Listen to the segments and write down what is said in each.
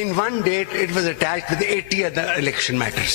in one date it was attached with 80 other election matters।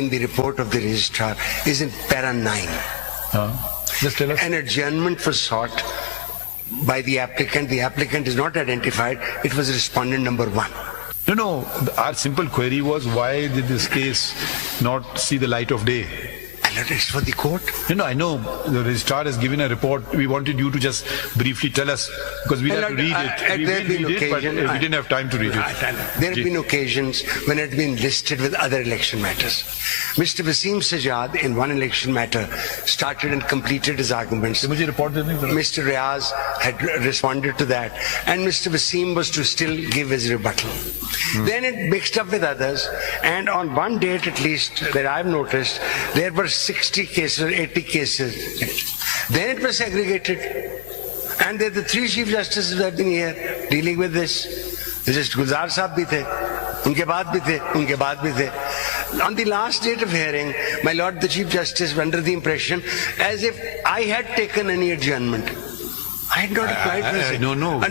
in the report of the registrar is in para 9। Just tell us. An adjournment was sought by the applicant. The applicant is not identified. It was respondent number 1. No, our simple query was, why did this case not see the light of day? It's for the court. No, I know the registrar has given a report. We wanted you to just briefly tell us, because we had to read it. We didn't have time to read it. There have been occasions when it has been listed with other election matters. Mr. Wasim Sajjad, in one election matter, started and completed his arguments. Mr. Riaz had responded to that, and Mr. Wasim was to still give his rebuttal. Then it mixed up with others, and on one date at least that I've noticed, there were 60 cases or 80 cases. Then it was segregated, and the 3 chief justices have been here dealing with this. Just Gulzar Sahab bhi the, unke baad bhi the, unke baad bhi the. On the last date of hearing, my Lord the Chief Justice was under the impression as if I had taken any adjournment. I had not applied for this. No, I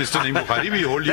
Mr. Naeem Bukhari, we hold you.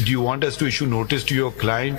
Do you want us to issue notice to your client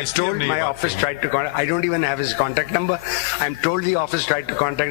I told my office tried to contact. I don't even have his contact number. I'm told the office tried to contact.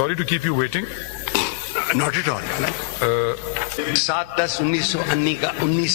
sorry to keep you waiting. Not at all. 7/10/1919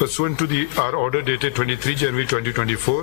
pursuant to our order dated 23 January 2024।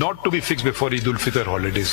Not to be fixed before Eid ul-Fitr holidays।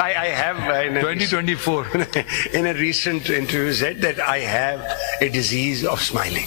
I have 2024 in a recent interview said that I have a disease of smiling.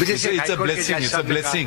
It's a blessing. It's a blessing.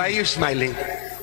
why you smiling?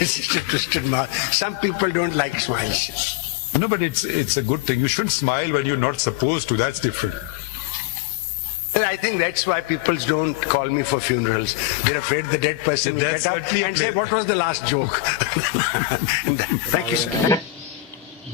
It's a twisted mouth. Some people don't like smiles. No, but it's a good thing. You shouldn't smile when you're not supposed to. That's different. I think that's why people don't call me for funerals. They're afraid the dead person will get up and say, what was the last joke? Thank you, sir.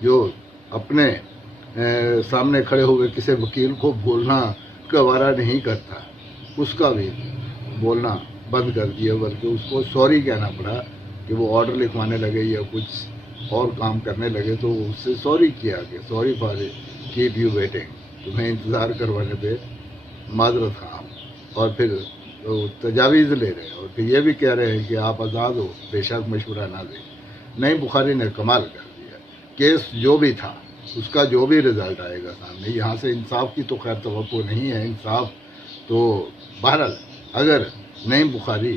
جو اپنے سامنے کھڑے ہوئے کسی وکیل کو بولنا گوارا نہیں کرتا، اس کا بھی بولنا بند کر دیا، بلکہ اس کو سوری کہنا پڑا کہ وہ آرڈر لکھوانے لگے یا کچھ اور کام کرنے لگے تو اس سے سوری کیا کہ sorry for keep you waiting, تمہیں انتظار کروانے پہ معذرت خواہ، اور پھر تجاویز لے رہے ہیں اور پھر یہ بھی کہہ رہے ہیں کہ آپ آزاد ہو، بے شک مشورہ نہ دیں۔ نعیم بخاری نے کمال کر دیا، کیس جو بھی تھا اس کا جو بھی رزلٹ آئے گا سامنے، یہاں سے انصاف کی تو خیر توقع نہیں ہے، انصاف تو بہرحال اگر نعیم بخاری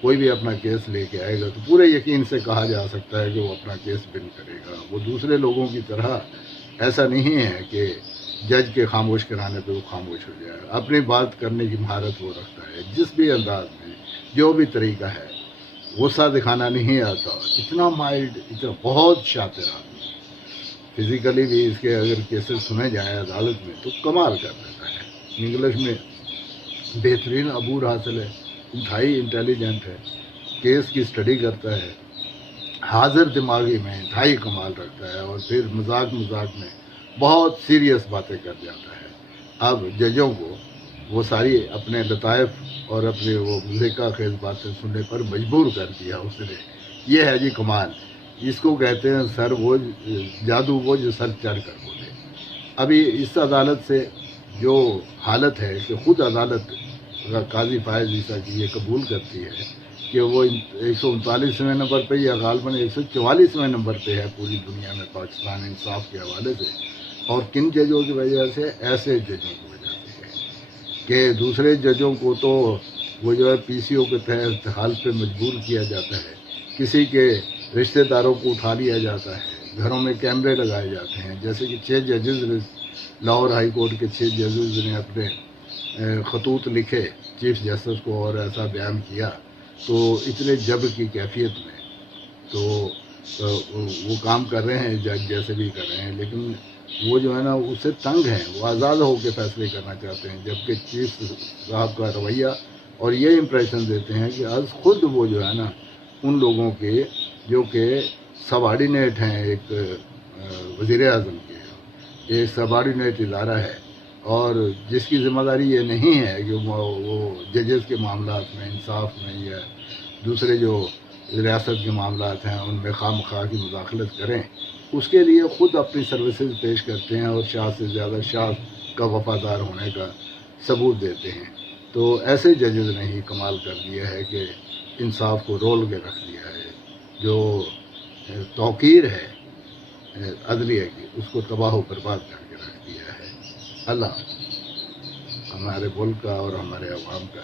کوئی بھی اپنا کیس لے کے آئے گا تو پورے یقین سے کہا جا سکتا ہے کہ وہ اپنا کیس ون کرے گا۔ وہ دوسرے لوگوں کی طرح ایسا نہیں ہے کہ جج کے خاموش کرانے پہ وہ خاموش ہو جائے، اپنی بات کرنے کی مہارت وہ رکھتا ہے، جس بھی انداز میں جو بھی طریقہ ہے، غصہ دکھانا نہیں آتا، اتنا مائلڈ، اتنا بہت شاطر آدمی، فزیکلی بھی اس کے اگر کیسز سنے جائیں عدالت میں تو کمال کر دیتا ہے، انگلش میں بہترین عبور حاصل ہے، انتہائی انٹیلیجنٹ ہے، کیس کی اسٹڈی کرتا ہے، حاضر دماغی میں انتہائی کمال رکھتا ہے، اور پھر مذاق میں بہت سیریس باتیں کر جاتا ہے۔ اب ججوں کو وہ ساری اپنے لطائف اور اپنے وہ مذاقہ خیز باتیں سننے پر مجبور کر دیا اس نے، یہ ہے جی کمال، اس کو کہتے ہیں سر وہ جادو وہ جو سر چڑھ کر بولے۔ ابھی اس عدالت سے جو حالت ہے کہ خود عدالت قاضی فائز عیسیٰ کی یہ قبول کرتی ہے کہ وہ 139ویں نمبر پہ یا غالباً 144ویں نمبر پہ ہے پوری دنیا میں پاکستان انصاف کے حوالے سے، اور کن ججوں کی وجہ سے؟ ایسے ججوں کی وجہ سے کہ دوسرے ججوں کو تو وہ جو ہے پی سی او کے تحت حالت پہ مجبور کیا جاتا ہے، کسی کے رشتہ داروں کو اٹھا لیا جاتا ہے، گھروں میں کیمرے لگائے جاتے ہیں، جیسے کہ 6 ججز لاہور ہائی کورٹ کے 6 ججز نے اپنے خطوط لکھے چیف جسٹس کو اور ایسا بیان کیا، تو اتنے جب کی کیفیت میں تو وہ کام کر رہے ہیں، جج جیسے بھی کر رہے ہیں، لیکن وہ جو ہے نا اس سے تنگ ہیں، وہ آزاد ہو کے فیصلے کرنا چاہتے ہیں، جبکہ چیف صاحب کا رویہ اور یہ امپریشن دیتے ہیں کہ از خود وہ جو ہے نا ان لوگوں کے جو کہ سبارڈینیٹ ہیں ایک وزیر اعظم کے، ایک سبارڈینیٹ ادارہ ہے، اور جس کی ذمہ داری یہ نہیں ہے کہ وہ ججز کے معاملات میں، انصاف میں یا دوسرے جو ریاست کے معاملات ہیں ان میں خواہ مخواہ کی مداخلت کریں، اس کے لیے خود اپنی سروسز پیش کرتے ہیں اور شاہ سے زیادہ شاہ کا وفادار ہونے کا ثبوت دیتے ہیں۔ تو ایسے ججز نے ہی کمال کر دیا ہے کہ انصاف کو رول کے رکھ دیا ہے، جو توقیر ہے عدلیہ کی اس کو تباہ و برباد کر کے رکھ دیا ہے۔ اللہ ہمارے ملک کا اور ہمارے عوام کا